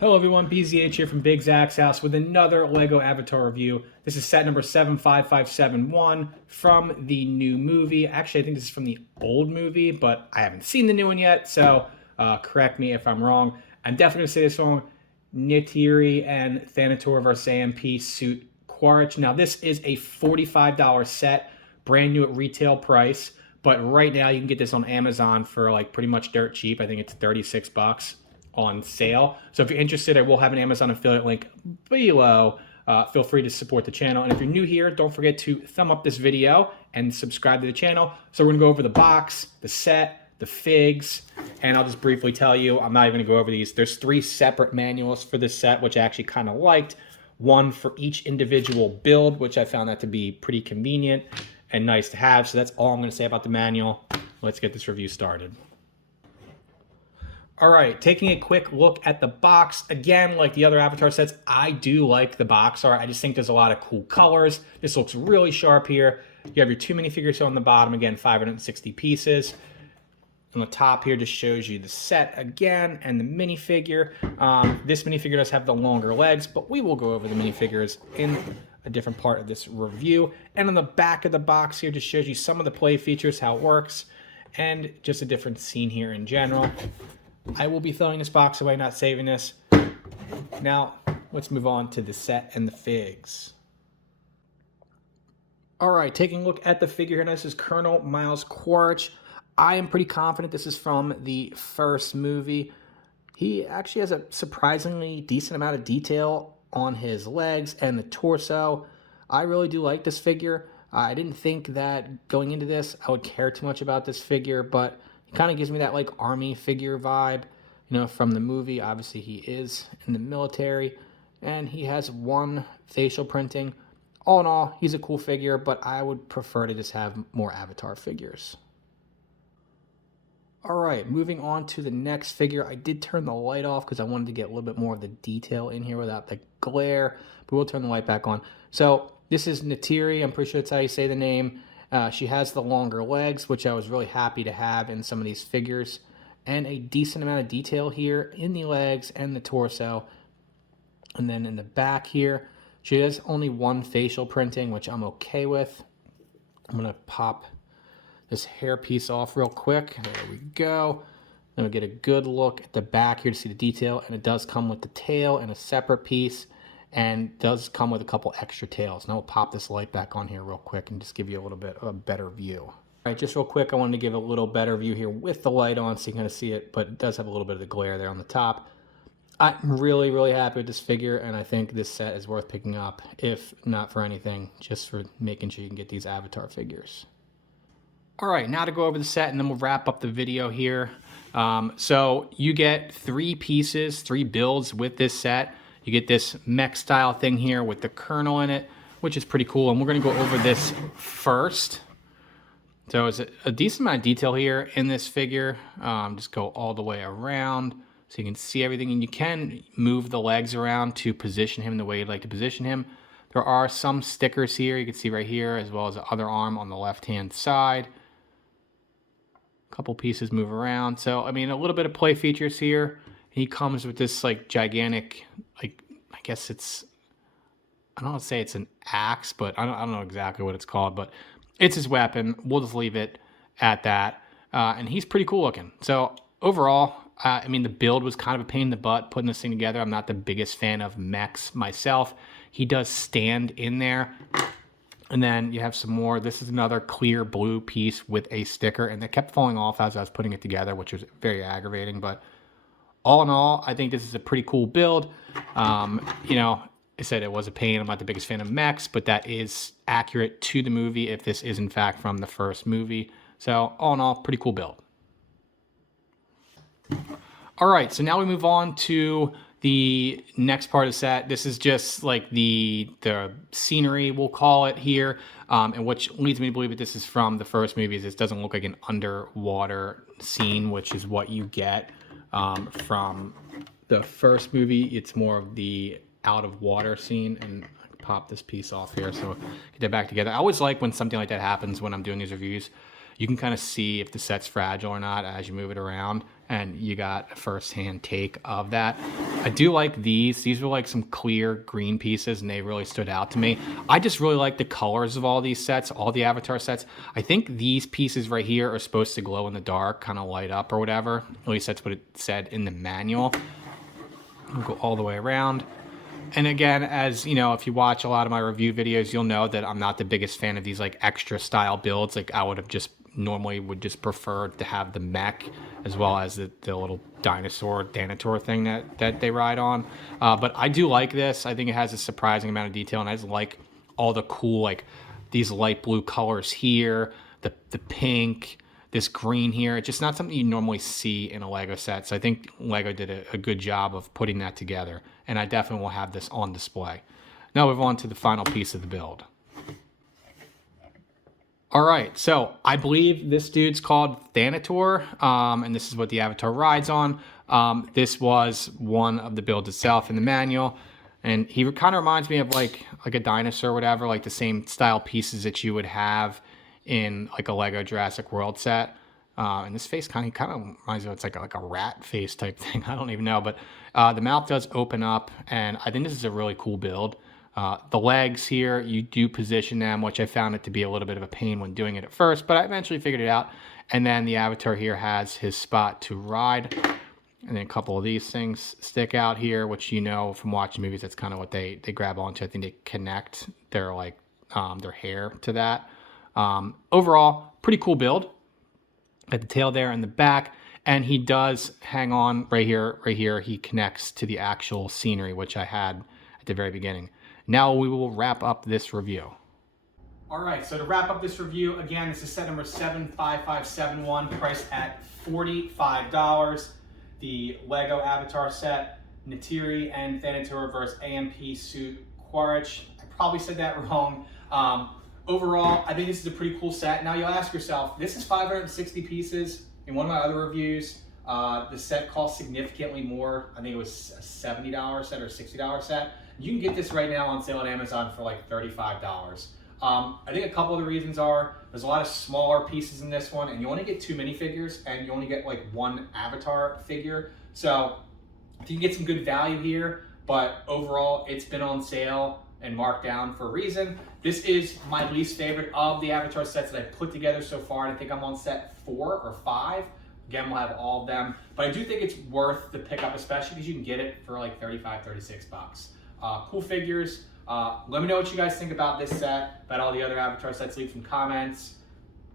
Hello everyone, BZH here from Big Zach's house with another LEGO Avatar review. This is set number 75571 from the new movie. Actually, I think this is from the old movie, but I haven't seen the new one yet, so correct me if I'm wrong. I'm definitely going to say this wrong. Neytiri and Thanator vs. AMP Suit Quatritch. Now, this is a $45 set, brand new at retail price, but right now you can get this on Amazon for like pretty much dirt cheap. I think it's 36 bucks on sale. So if you're interested, I will have an Amazon affiliate link below. Feel free to support the channel. And if you're new here, don't forget to thumb up this video and subscribe to the channel. So we're gonna go over the box, the set, the figs, and I'll just briefly tell you, I'm not even gonna go over these. There's 3 separate manuals for this set, which I actually kind of liked. One for each individual build, which I found that to be pretty convenient and nice to have. So that's all I'm gonna say about the manual. Let's get this review started. All right, taking a quick look at the box. Again, like the other Avatar sets, I do like the box art. I just think there's a lot of cool colors. This looks really sharp here. You have your 2 minifigures on the bottom. Again, 560 pieces. On the top here just shows you the set again and the minifigure. This minifigure does have the longer legs, but we will go over the minifigures in a different part of this review. And on the back of the box here just shows you some of the play features, how it works, and just a different scene here in general. I will be throwing this box away, not saving this. Now, let's move on to the set and the figs. All right, taking a look at the figure here. Now, this is Colonel Miles Quatritch. I am pretty confident this is from the first movie. He actually has a surprisingly decent amount of detail on his legs and the torso. I really do like this figure. I didn't think that going into this I would care too much about this figure, but it kind of gives me that like army figure vibe, you know, from the movie. Obviously, he is in the military, and he has 1 facial printing. All in all, he's a cool figure, but I would prefer to just have more Avatar figures. All right, moving on to the next figure. I did turn the light off because I wanted to get a little bit more of the detail in here without the glare, but we'll turn the light back on. So this is Neytiri. I'm pretty sure that's how you say the name. She has the longer legs, which I was really happy to have in some of these figures, and a decent amount of detail here in the legs and the torso. And then in the back here, she has only 1 facial printing, which I'm okay with. I'm going to pop this hair piece off real quick. There we go. Then we get a good look at the back here to see the detail, and it does come with the tail and a separate piece, and does come with a couple extra tails. Now we'll pop this light back on here real quick and just give you a little bit of a better view. All right, just real quick, I wanted to give a little better view here with the light on so you can kind of see it, but it does have a little bit of the glare there on the top. I'm really, really happy with this figure, and I think this set is worth picking up, if not for anything, just for making sure you can get these Avatar figures. All right, now to go over the set, and then we'll wrap up the video here. So you get 3 pieces, 3 builds with this set. You get this mech style thing here with the Colonel in it, which is pretty cool. And we're going to go over this first. So it's a decent amount of detail here in this figure. Just go all the way around so you can see everything. And you can move the legs around to position him the way you'd like to position him. There are some stickers here. You can see right here, as well as the other arm on the left-hand side. A couple pieces move around. So, I mean, a little bit of play features here. He comes with this like gigantic, like, I guess it's, I don't want to say it's an axe, but I don't know exactly what it's called, but it's his weapon. We'll just leave it at that. And he's pretty cool looking. So overall, I mean, the build was kind of a pain in the butt putting this thing together. I'm not the biggest fan of mechs myself. He does stand in there. And then you have some more. This is another clear blue piece with a sticker, and they kept falling off as I was putting it together, which was very aggravating, but all in all, I think this is a pretty cool build. You know, I said it was a pain. I'm not the biggest fan of mechs, but that is accurate to the movie if this is in fact from the first movie. So all in all, pretty cool build. All right, so now we move on to the next part of the set. This is just like the scenery, we'll call it here, and which leads me to believe that this is from the first movie. This doesn't look like an underwater scene, which is what you get from the first movie. It's more of the out of water scene, and I can pop this piece off here so get that back together. I always like when something like that happens when I'm doing these reviews. You can kind of see if the set's fragile or not as you move it around, and you got a first-hand take of that. I do like these. These were like some clear green pieces and they really stood out to me. I just really like the colors of all these sets, all the Avatar sets. I think these pieces right here are supposed to glow in the dark, kind of light up or whatever. At least that's what it said in the manual. We'll go all the way around. And again, as you know, if you watch a lot of my review videos, you'll know that I'm not the biggest fan of these like extra style builds. Like I would normally just prefer to have the mech as well as the little dinosaur Thanator thing that they ride on. But I do like this. I think it has a surprising amount of detail, and I just like all the cool, like these light blue colors here, the pink, this green here. It's just not something you normally see in a Lego set. So I think Lego did a good job of putting that together. And I definitely will have this on display. Now we'll move on to the final piece of the build. All right, so I believe this dude's called Thanator, and this is what the Avatar rides on. This was one of the builds itself in the manual. And he kind of reminds me of like a dinosaur or whatever, like the same style pieces that you would have in like a Lego Jurassic World set. And this face kind of reminds me of, it's like a rat face type thing. I don't even know, but the mouth does open up, and I think this is a really cool build. The legs here, you do position them, which I found it to be a little bit of a pain when doing it at first, but I eventually figured it out. And then the Avatar here has his spot to ride. And then a couple of these things stick out here, which you know from watching movies, that's kind of what they grab onto. I think they connect their their hair to that. Overall, pretty cool build. At the tail there in the back, and he does hang on right here. He connects to the actual scenery, which I had at the very beginning. Now we will wrap up this review. All right, so to wrap up this review, again, this is set number 75571, priced at $45. The Lego Avatar set, Neytiri and Thanator versus AMP Suit Quatritch. I probably said that wrong. Overall, I think this is a pretty cool set. Now you'll ask yourself, this is 560 pieces. In one of my other reviews, the set cost significantly more. I think it was a $70 set or a $60 set. You can get this right now on sale at Amazon for like $35. I think a couple of the reasons are, there's a lot of smaller pieces in this one, and you only get 2 minifigures, and you only get like 1 Avatar figure. So I think you get some good value here, but overall, it's been on sale and marked down for a reason. This is my least favorite of the Avatar sets that I've put together so far, and I think I'm on set 4 or 5. Again, we'll have all of them, but I do think it's worth the pickup, especially because you can get it for like 35, 36 bucks. Cool figures. Let me know what you guys think about this set, about all the other Avatar sets. Leave some comments.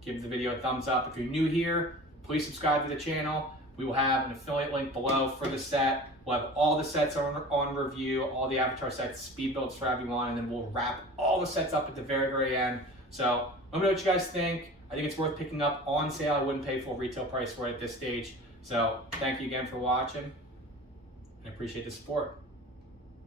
Give the video a thumbs up. If you're new here, please subscribe to the channel. We will have an affiliate link below for the set. We'll have all the sets on review, all the Avatar sets, speed builds for everyone, and then we'll wrap all the sets up at the very, very end. So let me know what you guys think. I think it's worth picking up on sale. I wouldn't pay full retail price for it at this stage. So thank you again for watching, and I appreciate the support.